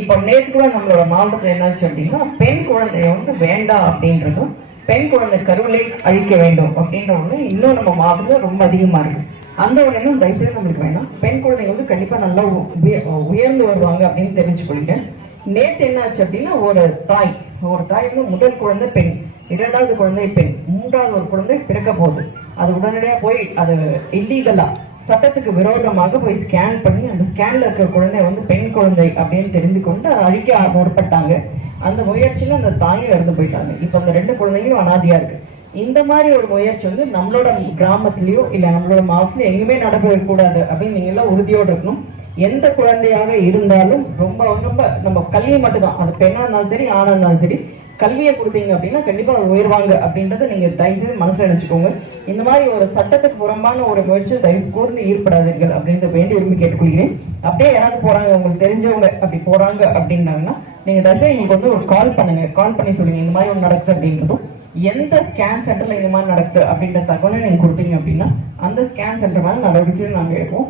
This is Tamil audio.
இப்போ நேற்று கூட நம்மளோட மாவட்டத்தில் என்னாச்சு அப்படின்னா, பெண் குழந்தைய வந்து வேண்டாம் அப்படின்றதும், பெண் குழந்தை கருவிலை அழிக்க வேண்டும் அப்படின்ற ஒன்று இன்னும் நம்ம மாவட்டத்தில் ரொம்ப அதிகமாக இருக்கு. அந்த ஒரு எண்ணம் தயவுசெய்து நம்மளுக்கு வேணாம். பெண் குழந்தைங்க வந்து கண்டிப்பாக நல்லா உயர்ந்து வருவாங்க அப்படின்னு தெரிஞ்சுக்கொள்கிறேன். நேற்று என்னாச்சு அப்படின்னா, ஒரு தாய் வந்து முதல் குழந்தை பெண், இரண்டாவது குழந்தை பெண், மூன்றாவது ஒரு குழந்தை பிறக்க போகுது. அது உடனடியாக போய் அது இல்லீகலா சட்டத்துக்கு விரோதமாக போய் ஸ்கேன் பண்ணி அந்த ஸ்கேன்ல இருக்கிற குழந்தை வந்து பெண் குழந்தை அப்படின்னு தெரிந்து கொண்டு அழிக்க முற்பட்டாங்க. அந்த முயற்சியில அந்த தாயும் இறந்து போயிட்டாங்க. இப்போ அந்த 2 குழந்தைங்களும் அனாதையா இருக்கு. இந்த மாதிரி ஒரு முயற்சி வந்து நம்மளோட கிராமத்திலயோ இல்லை நம்மளோட மாவட்டத்திலயோ எங்குமே நடைபெறக்கூடாது அப்படின்னு நீங்க எல்லாம் உறுதியோடு இருக்கணும். எந்த குழந்தையாக இருந்தாலும் ரொம்ப ரொம்ப நம்ம கல்வி மட்டும்தான், அது பெண்ணா இருந்தாலும் சரி ஆணா இருந்தாலும் சரி, கல்வியை கொடுத்தீங்க அப்படின்னா கண்டிப்பா உயர்வாங்க அப்படின்றத நீங்க தயவு செய்து மனசுல நினைச்சுக்கோங்க. இந்த மாதிரி ஒரு சட்டத்துக்கு புறம்பான ஒரு முயற்சியை தயவு கூர்ந்து ஈடுபடாதீர்கள் அப்படின்ற வேண்டி விரும்பி கேட்டுக்கொள்கிறேன். அப்படியே யாராவது போறாங்க, உங்களுக்கு தெரிஞ்சவங்க அப்படி போறாங்க அப்படின்னாங்கன்னா நீங்க தயவு எங்களுக்கு வந்து ஒரு கால் பண்ணுங்க. கால் பண்ணி சொல்லுங்க இந்த மாதிரி ஒன்று நடக்குது அப்படின்றதும், எந்த ஸ்கேன் சென்டர்ல இந்த மாதிரி நடக்குது அப்படின்ற தகவலை நீங்க கொடுத்தீங்க அப்படின்னா அந்த ஸ்கேன் சென்டர் மேலே நடவடிக்கையும் நாங்கள் எடுப்போம்.